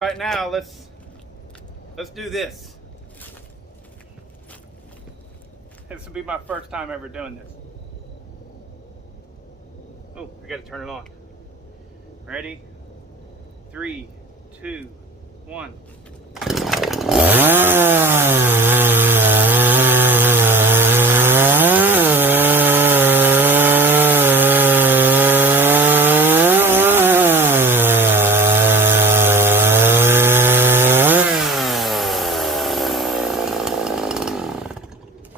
Right now, let's do this. This will be my first time ever doing this. Oh, I gotta turn it on. Ready? 3, 2, 1.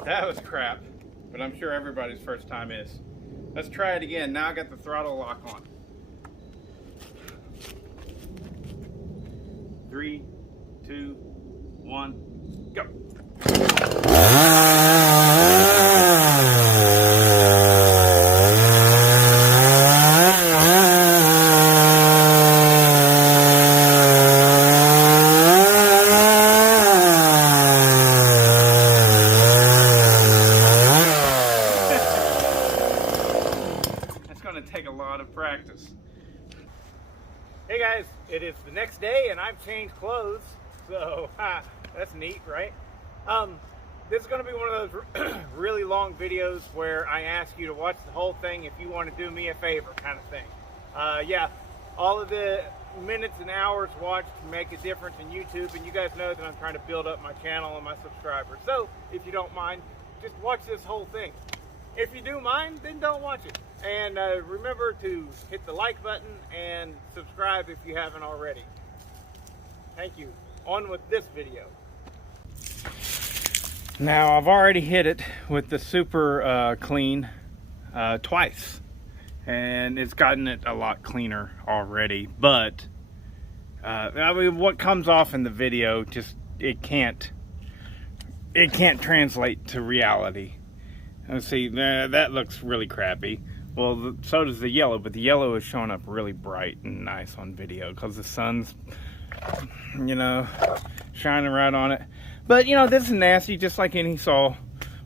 That was crap, but I'm sure everybody's first time is. Let's try it again. Now I got the throttle lock on. 3, 2, 1, go. Take a lot of practice. Hey guys, it is the next day and I've changed clothes, so that's neat, right? This is going to be one of those really long videos where I ask you to watch the whole thing if you want to do me a favor kind of thing. Yeah, all of the minutes and hours watched make a difference in YouTube, and you guys know that I'm trying to build up my channel and my subscribers. So if you don't mind, just watch this whole thing. If you do mind, then don't watch it. And remember to hit the like button and subscribe if you haven't already. Thank you. On with this video. Now, I've already hit it with the super clean twice. And it's gotten it a lot cleaner already. But, I mean, what comes off in the video, just, it can't translate to reality. Let's see, that looks really crappy. Well, so does the yellow, but the yellow is showing up really bright and nice on video because the sun's, you know, shining right on it. But, you know, this is nasty just like any saw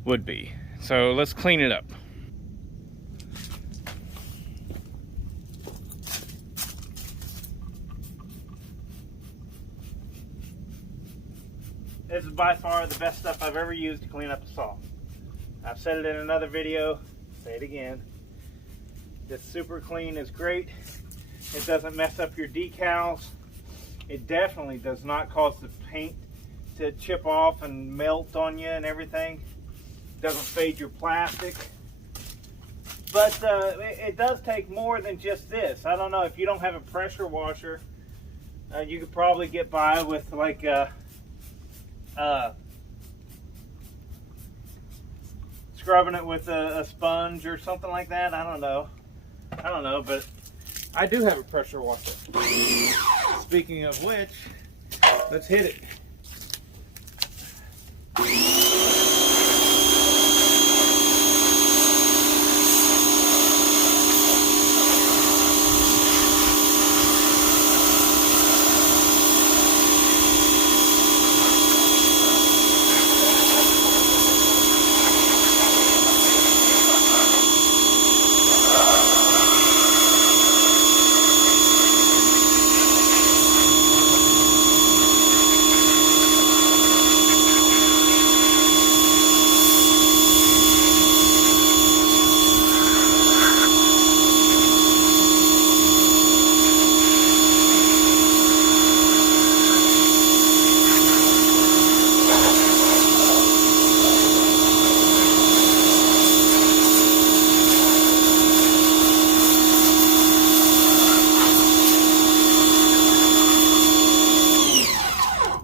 would be. So let's clean it up. This is by far the best stuff I've ever used to clean up a saw. I've said it in another video, say it again. This super clean is great. It doesn't mess up your decals. It definitely does not cause the paint to chip off and melt on you and everything. It doesn't fade your plastic. But it does take more than just this. I don't know, if you don't have a pressure washer, you could probably get by with like scrubbing it with a sponge or something like that. I don't know, but I do have a pressure washer. Speaking of which, let's hit it.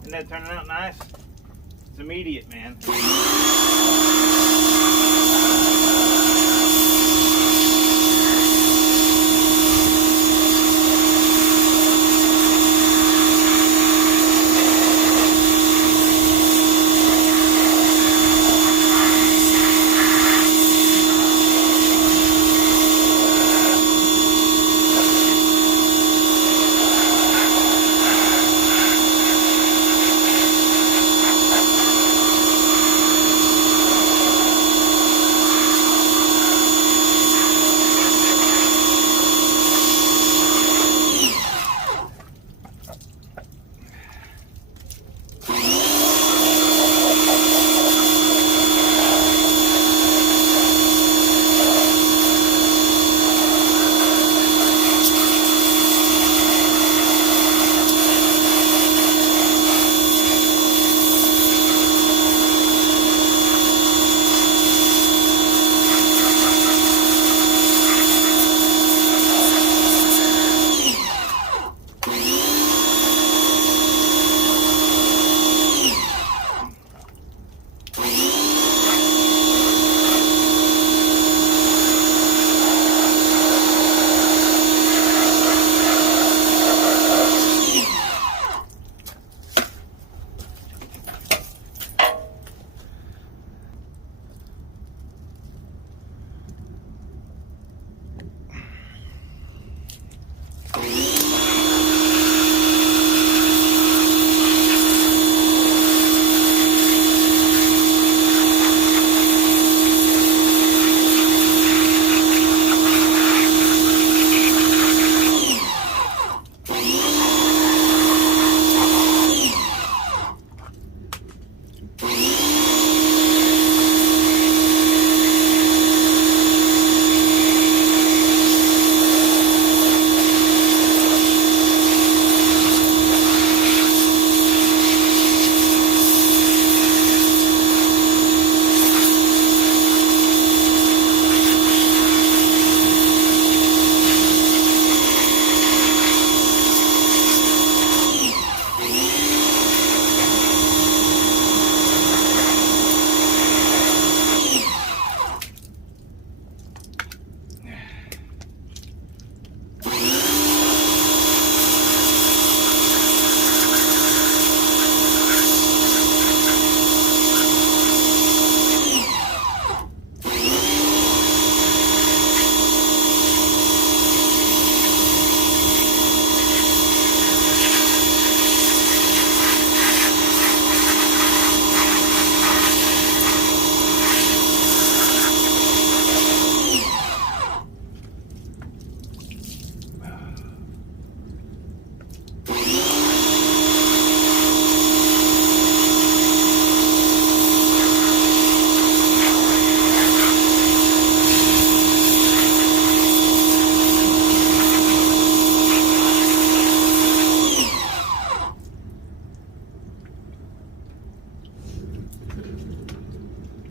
Isn't that turning out nice? It's immediate, man.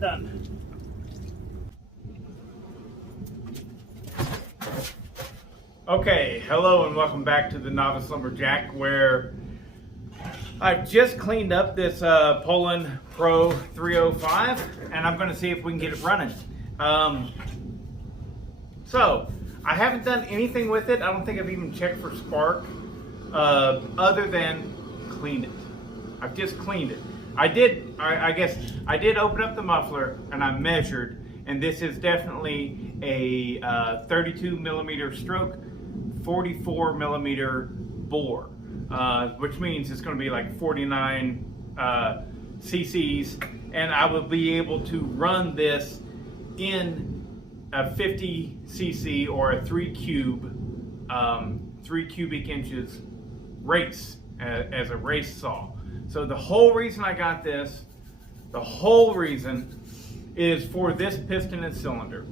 done. Okay, hello and welcome back to the Novice Lumberjack, where I've just cleaned up this Poland Pro 305 and I'm going to see if we can get it running. So, I haven't done anything with it. I don't think I've even checked for spark other than clean it. I've just cleaned it. I guess I did open up the muffler and I measured, and this is definitely a 32 millimeter stroke, 44 millimeter bore, which means it's going to be like 49 cc's, and I will be able to run this in a 50 cc or a 3 cubic inches race as a race saw. So the whole reason I got this, the whole reason is for this piston and cylinder.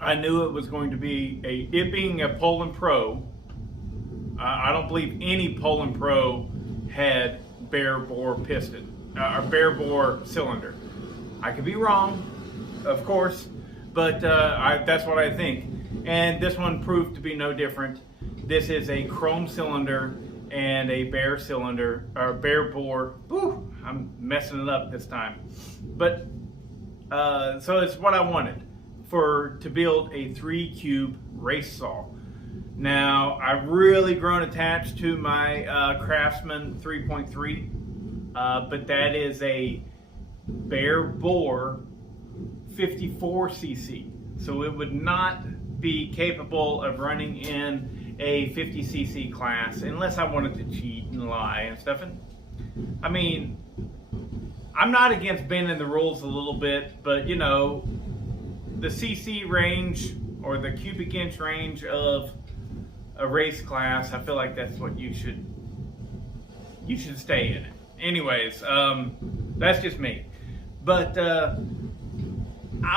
I knew it was going to be it being a Poland Pro. I don't believe any Poland Pro had bare bore piston or bare bore cylinder. I could be wrong, of course, but that's what I think. And this one proved to be no different. This is a chrome cylinder and a bare cylinder, or bare bore. Whew, I'm messing it up this time. But, so it's what I wanted to build a 3 cube race saw. Now, I've really grown attached to my Craftsman 3.3, but that is a bare bore 54 cc. So it would not be capable of running in a 50 cc class unless I wanted to cheat and lie and stuff. And I mean, I'm not against bending the rules a little bit, but you know, the cc range or the cubic inch range of a race class, I feel like that's what you should stay in it. Anyways, that's just me. But I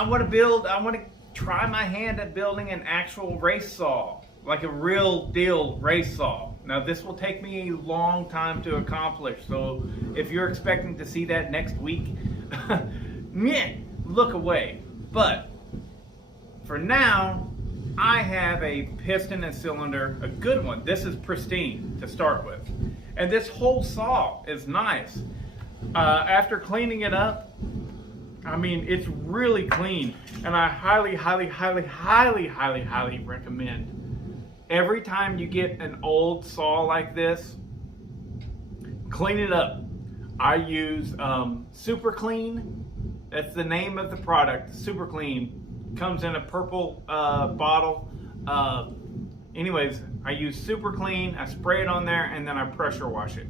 want to try my hand at building an actual race saw, like a real deal race saw. Now this will take me a long time to accomplish, so if you're expecting to see that next week, look away. But for now, I have a piston and cylinder, a good one. This is pristine to start with. And this whole saw is nice. After cleaning it up, I mean, it's really clean, and I highly, highly, highly, highly, highly, highly recommend. Every time you get an old saw like this, clean it up. I use Super Clean. That's the name of the product, Super Clean. Comes in a purple bottle. Anyways, I use Super Clean. I spray it on there, and then I pressure wash it.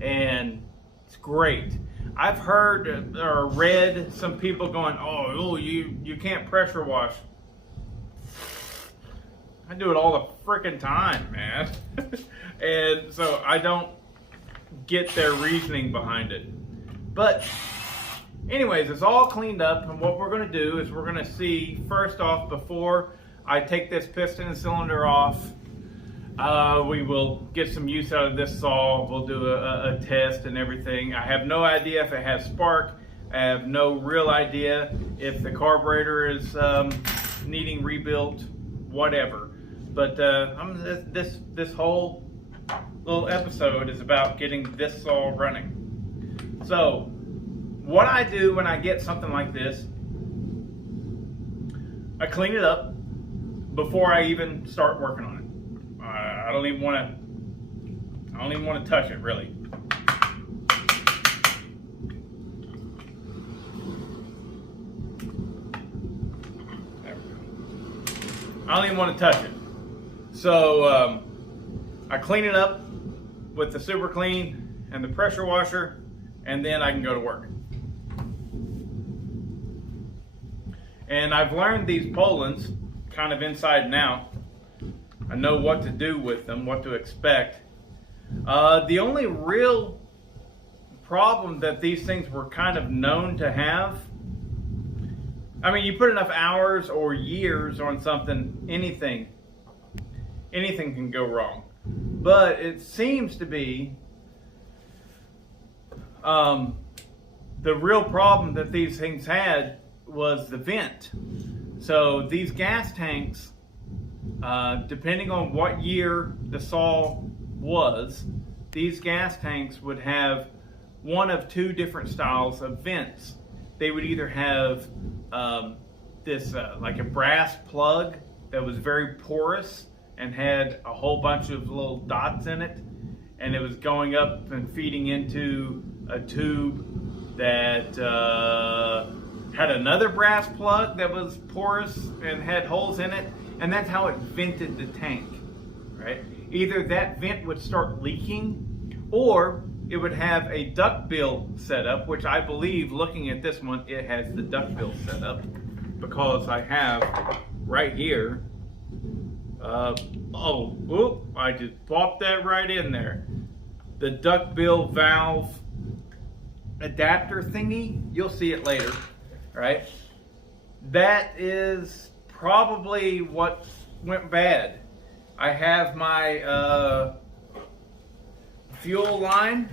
And it's great. I've heard or read some people going, oh, you can't pressure wash. I do it all the frickin' time, man. And so I don't get their reasoning behind it. But anyways, it's all cleaned up, and what we're going to do is we're going to see, first off, before I take this piston and cylinder off, we will get some use out of this saw. We'll do a test and everything. I have no idea if it has spark. I have no real idea if the carburetor is needing rebuilt, whatever. But this whole little episode is about getting this saw running. So what I do when I get something like this, I clean it up before I even start working on it. I don't even want to touch it, really. There we go. I don't even want to touch it. So I clean it up with the Super Clean and the pressure washer, and then I can go to work. And I've learned these Polands kind of inside and out. I know what to do with them, what to expect. The only real problem that these things were kind of known to have, I mean, you put enough hours or years on something, anything can go wrong. But it seems to be the real problem that these things had was the vent. So these gas tanks, depending on what year the saw was, these gas tanks would have one of two different styles of vents. They would either have this like a brass plug that was very porous and had a whole bunch of little dots in it, and it was going up and feeding into a tube that had another brass plug that was porous and had holes in it, and that's how it vented the tank, right? Either that vent would start leaking, or it would have a duckbill set up, which I believe, looking at this one, it has the duckbill set up, because I have right here, I just popped that right in there. The duckbill valve adapter thingy, you'll see it later, right? That is probably what went bad. I have my fuel line.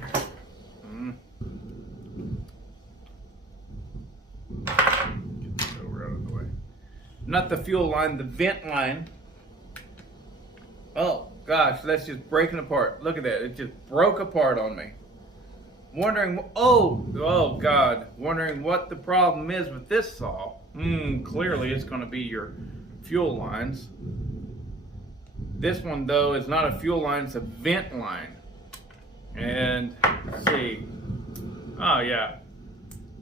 Get this over out of the way. Not the fuel line, the vent line. Oh gosh, that's just breaking apart. Look at that, it just broke apart on me. Wondering, oh God, wondering what the problem is with this saw. Clearly it's going to be your fuel lines. This one though is not a fuel line, it's a vent line. And let's see. Oh yeah.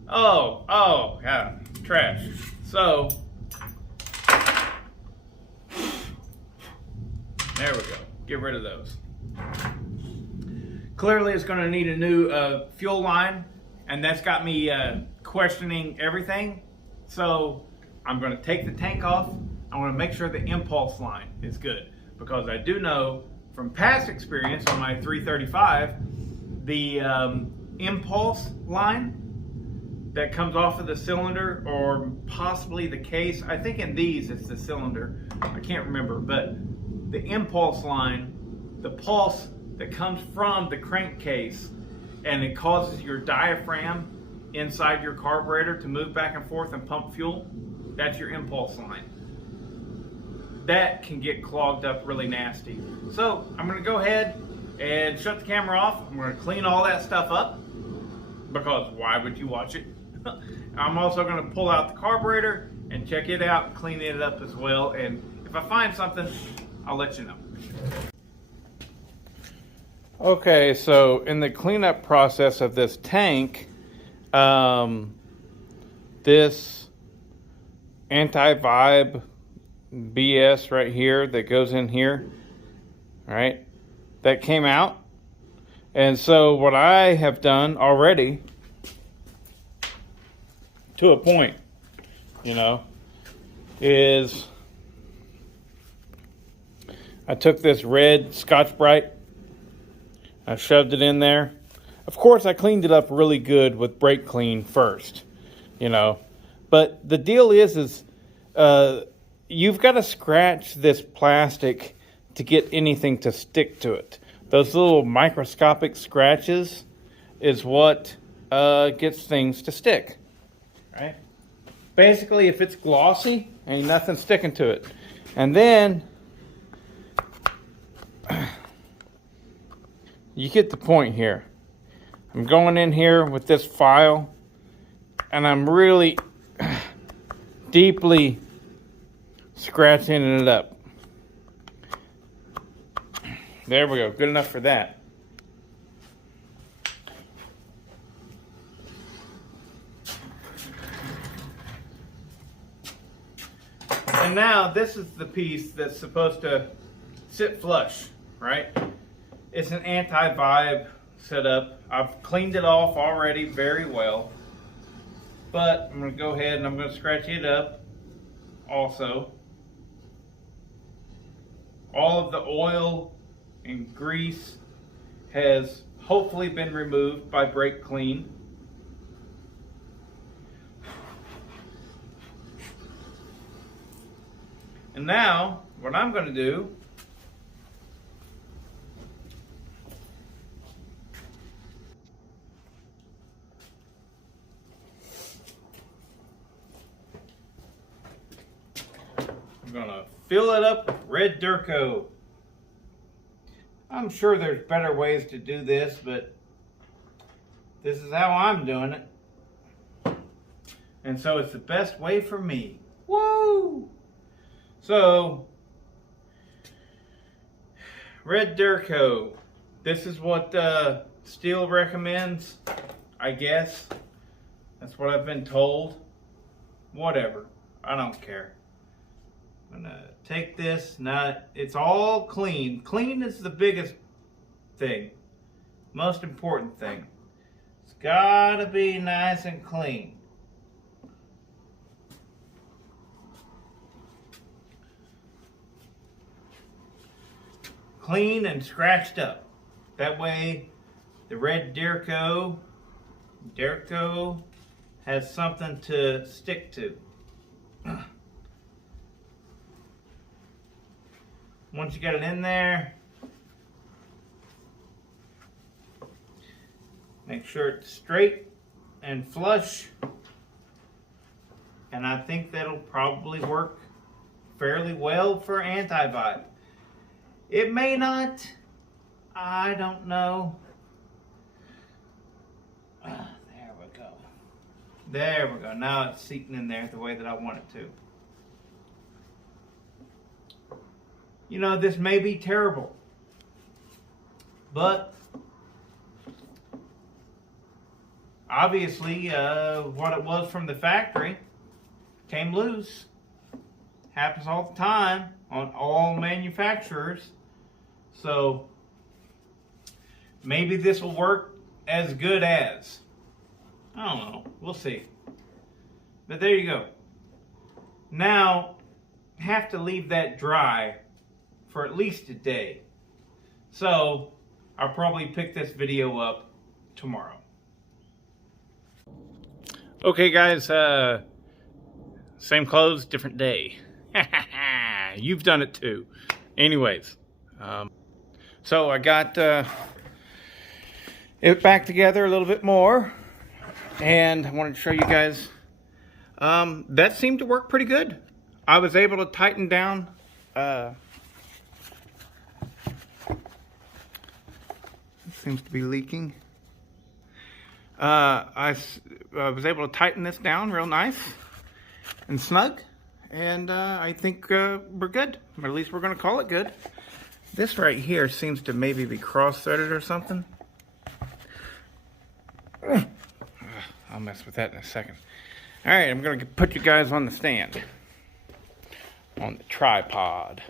Oh yeah, trash. So there we go. Get rid of those. Clearly it's going to need a new fuel line, and that's got me questioning everything. So I'm going to take the tank off. I want to make sure the impulse line is good, because I do know from past experience on my 335, the impulse line that comes off of the cylinder, or possibly the case, I think in these it's the cylinder, I can't remember, but the impulse line, the pulse that comes from the crankcase, and it causes your diaphragm inside your carburetor to move back and forth and pump fuel, that's your impulse line. That can get clogged up really nasty. So I'm going to go ahead and shut the camera off. I'm going to clean all that stuff up, because why would you watch it? I'm also going to pull out the carburetor and check it out and clean it up as well. And if I find something, I'll let you know. Okay, so in the cleanup process of this tank, this anti-vibe BS right here that goes in here, right, that came out. And so what I have done already, to a point, you know, is I took this red Scotch-Brite, I shoved it in there. Of course, I cleaned it up really good with brake clean first, you know. But the deal is you've got to scratch this plastic to get anything to stick to it. Those little microscopic scratches is what gets things to stick, right? Basically, if it's glossy, ain't nothing sticking to it. And then you get the point here. I'm going in here with this file, and I'm really deeply scratching it up. There we go. Good enough for that. And now this is the piece that's supposed to sit flush, right? It's an anti-vibe setup. I've cleaned it off already very well, but I'm going to go ahead and I'm going to scratch it up also. All of the oil and grease has hopefully been removed by brake clean. And now what I'm going to do I'm gonna fill it up with red Durco. I'm sure there's better ways to do this, but this is how I'm doing it. And so it's the best way for me. Woo! So, red Durco. This is what Steel recommends, I guess. That's what I've been told. Whatever. I don't care. I'm gonna take this. Now, it's all clean. Clean is the biggest thing. Most important thing. It's gotta be nice and clean. Clean and scratched up. That way, the red Durco has something to stick to. Once you get it in there, make sure it's straight and flush. And I think that'll probably work fairly well for anti-vibe. It may not. I don't know. There we go. There we go. Now it's seeping in there the way that I want it to. You know, this may be terrible, but obviously what it was from the factory came loose. Happens all the time on all manufacturers. So maybe this will work as good as. I don't know. We'll see. But there you go. Now, have to leave that dry for at least a day. So, I'll probably pick this video up tomorrow. Okay guys, same clothes, different day. You've done it too. Anyways, so I got it back together a little bit more, and I wanted to show you guys. That seemed to work pretty good. I was able to tighten down seems to be leaking. I was able to tighten this down real nice and snug, and I think we're good, or at least we're going to call it good. This right here seems to maybe be cross-threaded or something. I'll mess with that in a second. Alright, I'm going to put you guys on the stand, on the tripod.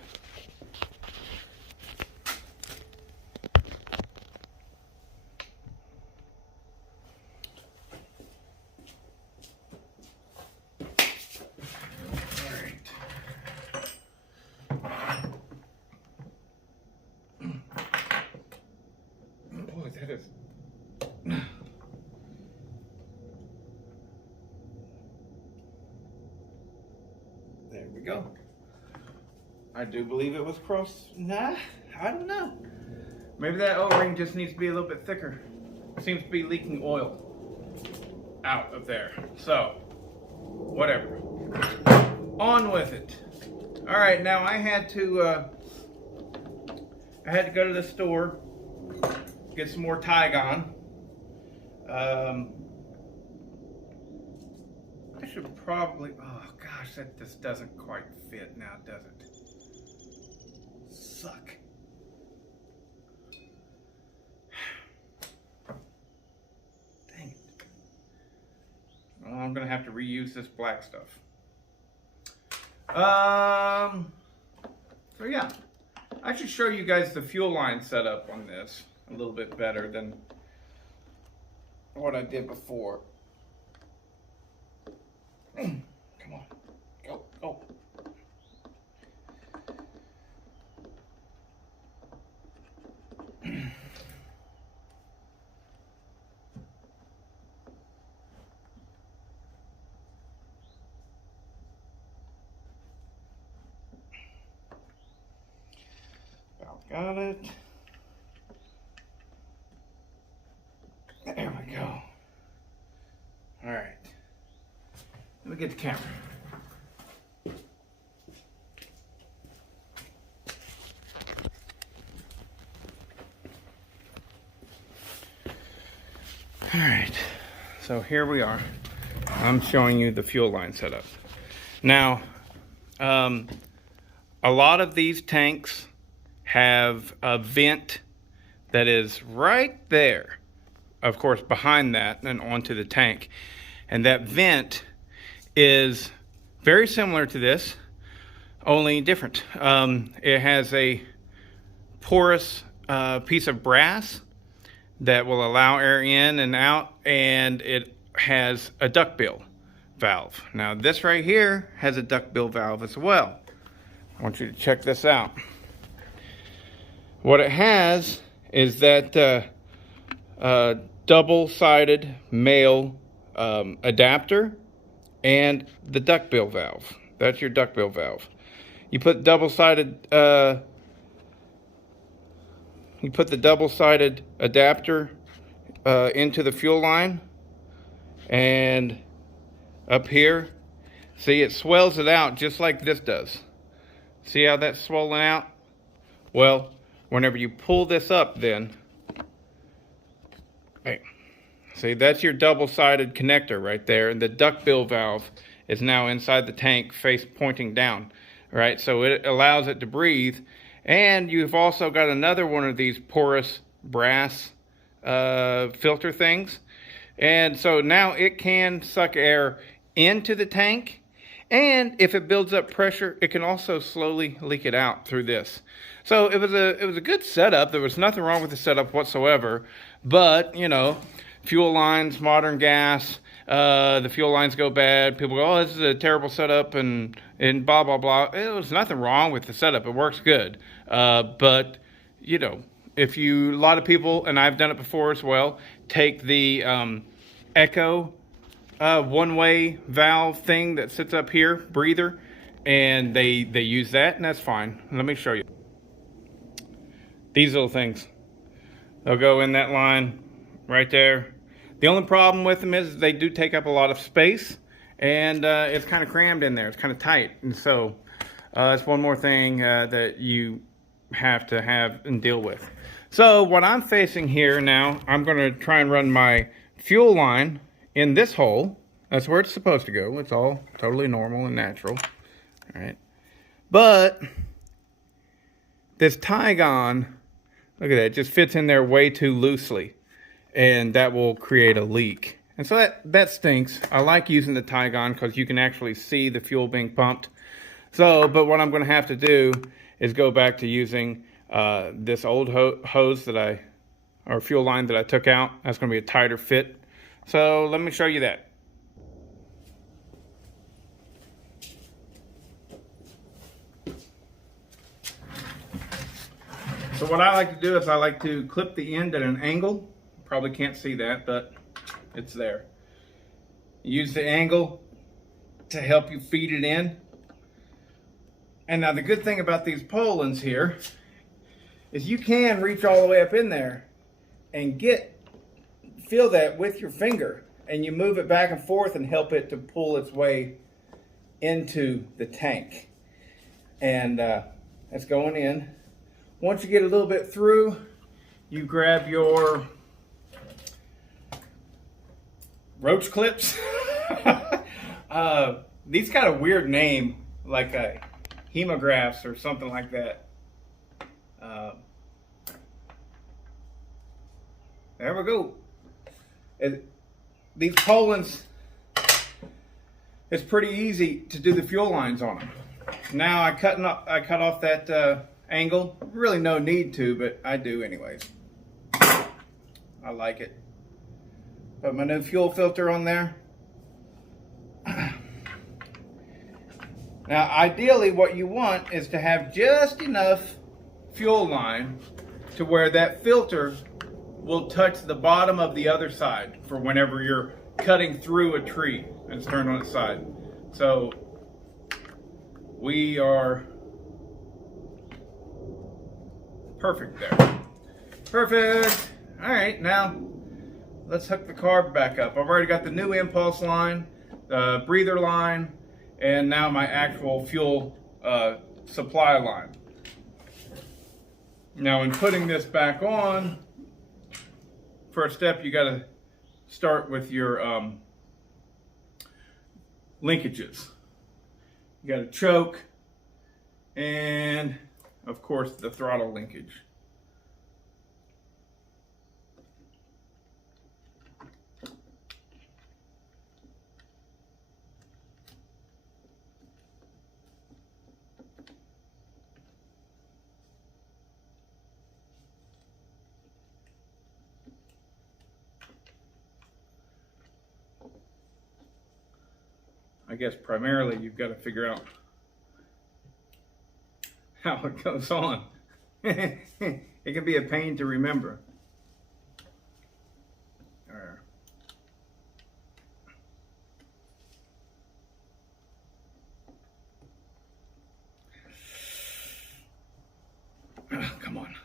That is. There we go. I do believe it was cross. Nah, I don't know. Maybe that O-ring just needs to be a little bit thicker. It seems to be leaking oil out of there. So, whatever. On with it. All right, now I had to go to the store. Get some more Tygon. I should probably, oh gosh, that just doesn't quite fit now, does it? Suck. Dang it. Well, I'm gonna have to reuse this black stuff. So yeah, I should show you guys the fuel line setup on this a little bit better than what I did before. Come on, go, go. About got it. There we go. All right. Let me get the camera. All right, so here we are. I'm showing you the fuel line setup. Now, a lot of these tanks have a vent that is right there, of course, behind that and onto the tank. And that vent is very similar to this, only different. It has a porous piece of brass that will allow air in and out, and it has a duckbill valve. Now this right here has a duckbill valve as well. I want you to check this out. What it has is that double-sided male adapter and the duckbill valve. That's your duckbill valve. You put the double-sided adapter into the fuel line, and up here, see, it swells it out just like this does. See how that's swollen out? Well, whenever you pull this up, then, hey, see, that's your double-sided connector right there, and the duckbill valve is now inside the tank, face pointing down, right? So it allows it to breathe. And you've also got another one of these porous brass filter things. And so now it can suck air into the tank. And if it builds up pressure, it can also slowly leak it out through this. So it was a good setup. There was nothing wrong with the setup whatsoever. But, you know, fuel lines, modern gas, the fuel lines go bad. People go, oh, this is a terrible setup, and blah, blah, blah. It was nothing wrong with the setup. It works good. But, you know, a lot of people, and I've done it before as well, take the Echo one-way valve thing that sits up here, breather, and they use that, and that's fine. Let me show you. These little things. They'll go in that line right there. The only problem with them is they do take up a lot of space, and it's kind of crammed in there. It's kind of tight, and so it's one more thing that you have to have and deal with. So what I'm facing here now, I'm going to try and run my fuel line in this hole. That's where it's supposed to go. It's all totally normal and natural. All right. But this Tygon, look at that, it just fits in there way too loosely, and that will create a leak. And so that stinks. I like using the Tygon because you can actually see the fuel being pumped. So, but what I'm going to have to do is go back to using this old hose or fuel line that I took out. That's going to be a tighter fit. So let me show you that. So what I like to do is I like to clip the end at an angle. Probably can't see that, but it's there. Use the angle to help you feed it in. And now the good thing about these Polans here is you can reach all the way up in there and feel that with your finger, and you move it back and forth and help it to pull its way into the tank. And that's going in. Once you get a little bit through, you grab your roach clips. These got a weird name, like a hemographs or something like that. There we go. These Polans, it's pretty easy to do the fuel lines on them. Now I cut off that angle. Really no need to, but I do anyways. I like it. Put my new fuel filter on there. Now ideally what you want is to have just enough fuel line to where that filter will touch the bottom of the other side for whenever you're cutting through a tree and it's turned on its side. So we are perfect there. Perfect. All right, now let's hook the carb back up. I've already got the new impulse line, the breather line, and now my actual fuel supply line. Now in putting this back on, first step, you gotta start with your linkages. You got a choke and, of course, the throttle linkage. I guess primarily you've got to figure out how it goes on. It can be a pain to remember. Come on.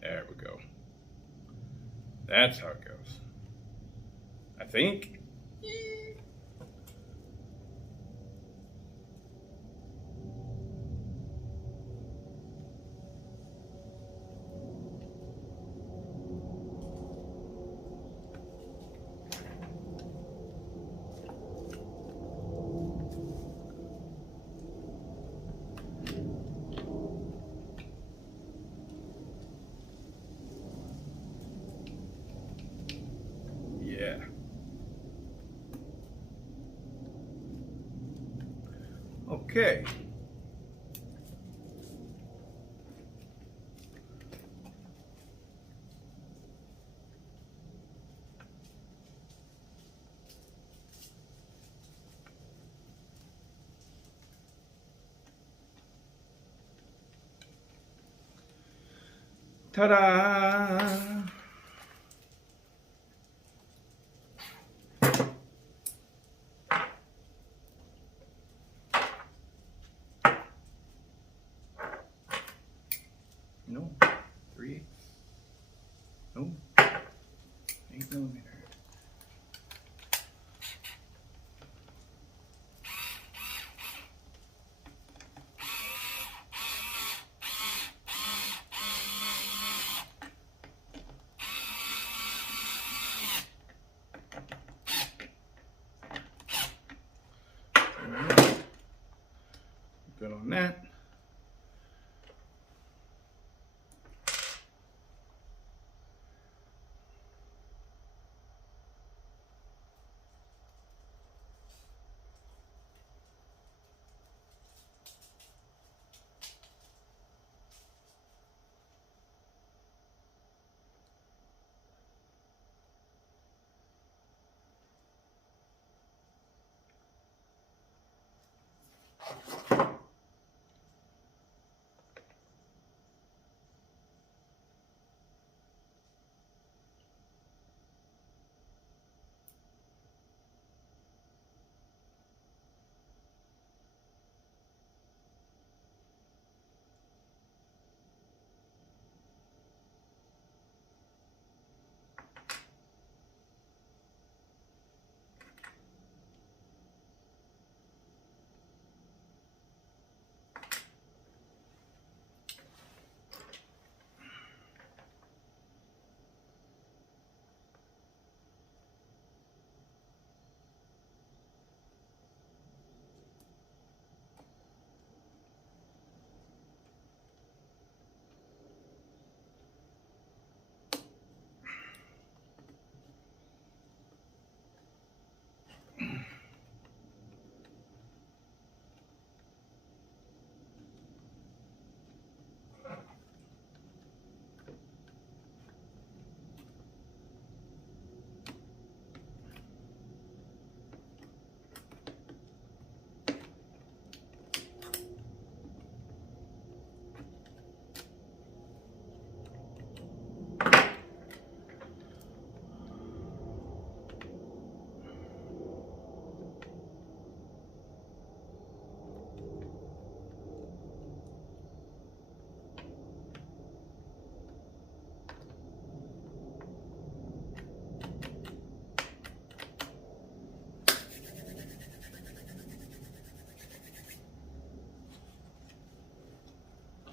There we go. That's how it goes. I think. Yeah. Okay. Ta-da! No, 3/8. No, 8mm. Good on that.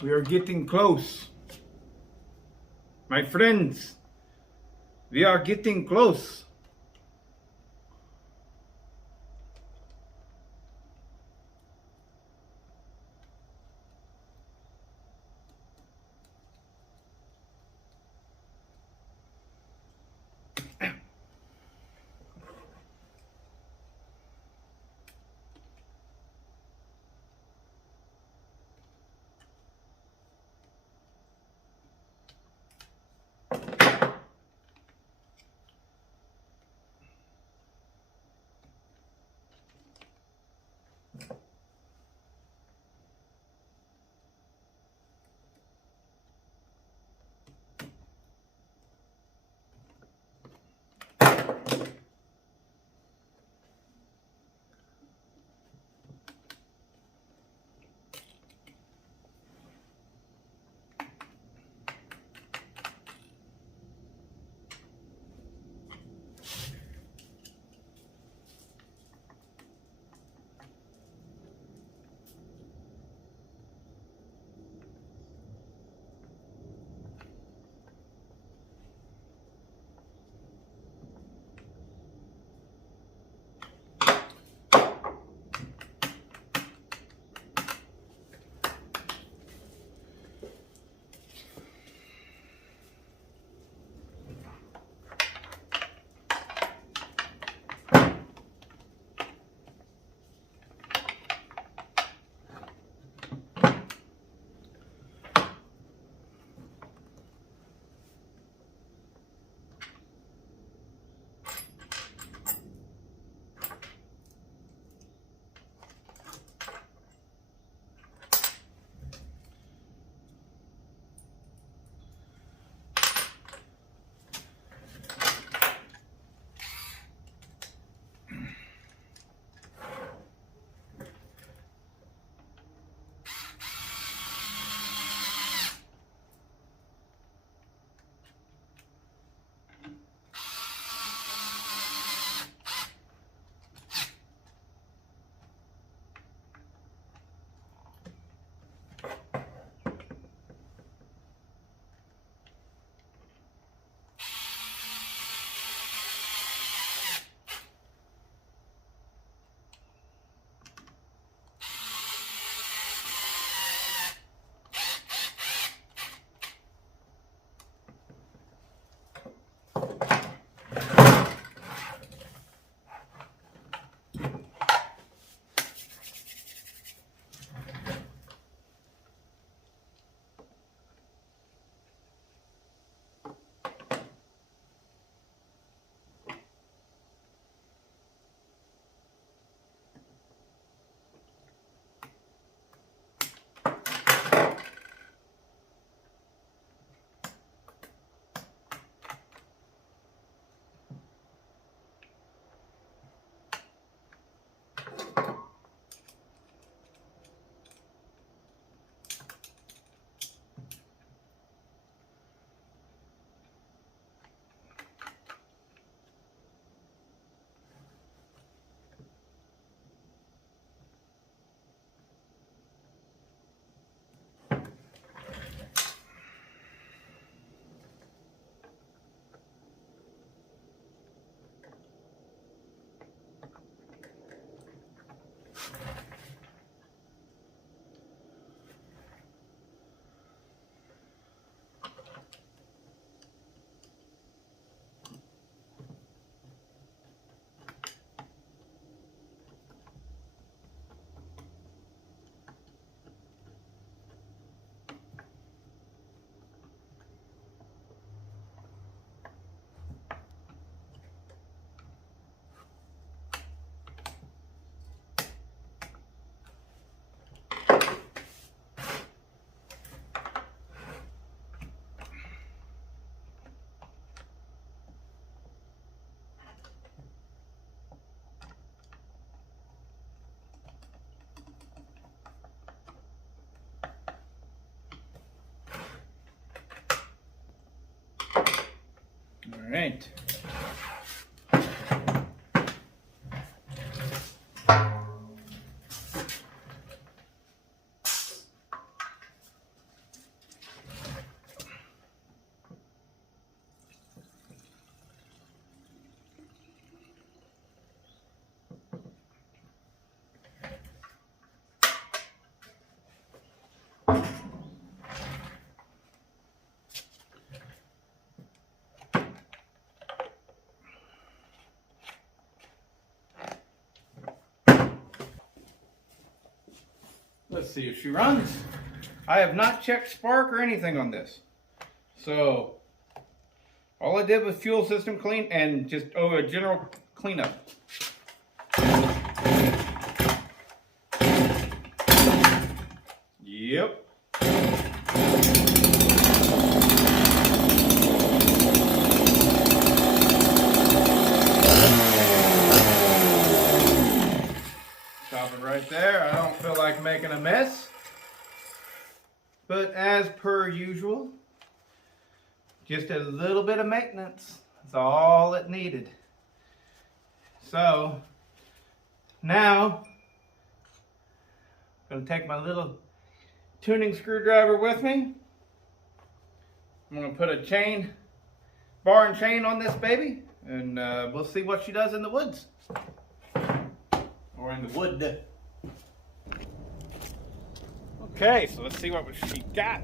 We are getting close. My friends, we are getting close. All right. Let's see if she runs. I have not checked spark or anything on this. So, all I did was fuel system clean and just a general cleanup. Yep. Stop it right there. I don't feel like making a mess. But as per usual, just a little bit of maintenance. That's all it needed. So, now, I'm going to take my little tuning screwdriver with me. I'm going to put a chain, bar and chain on this baby, and we'll see what she does in the woods. Or in the wood. Okay, so let's see what she got.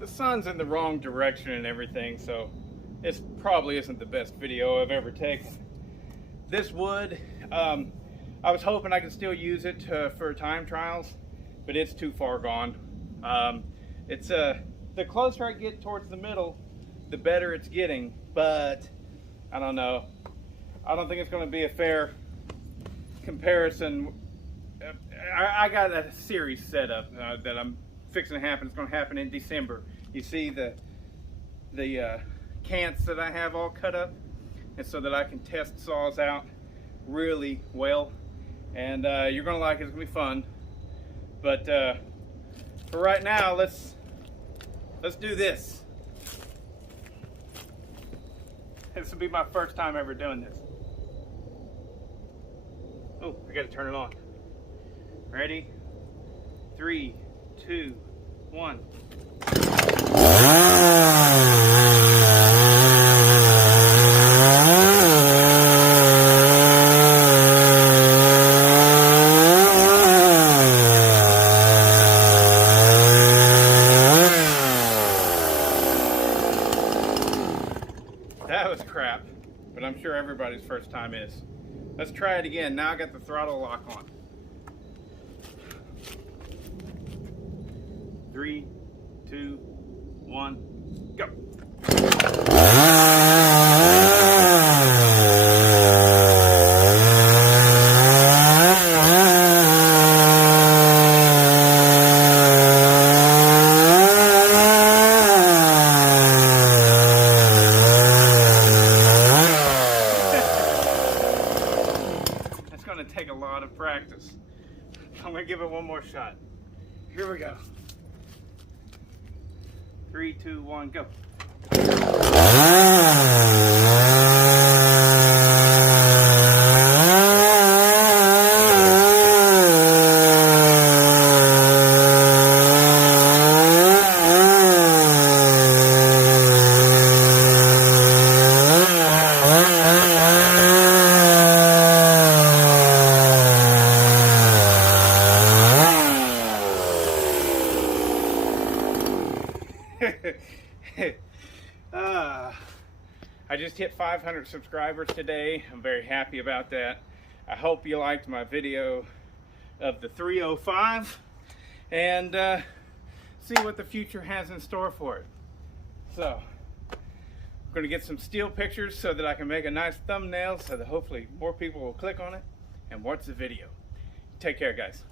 The sun's in the wrong direction and everything, so this probably isn't the best video I've ever taken. This wood, I was hoping I could still use it for time trials, but it's too far gone. The closer I get towards the middle, the better it's getting, but I don't know. I don't think it's going to be a fair comparison. I got a series set up that I'm fixing to happen. It's going to happen in December. You see the cants that I have all cut up, and so that I can test saws out really well, and you're going to like it. It's going to be fun. But for right now, let's do this. This will be my first time ever doing this. Oh, I got to turn it on. Ready? 3, 2, 1. That was crap, but I'm sure everybody's first time is. Let's try it again. Now I got the throttle lock on. 2, 1, go. That's going to take a lot of practice. I'm going to give it one more shot. Here we go. 3, 2, 1, go. I just hit 500 subscribers today. I'm very happy about that. I hope you liked my video of the 305 and see what the future has in store for it. So I'm going to get some still pictures so that I can make a nice thumbnail so that hopefully more people will click on it and watch the video. Take care, guys.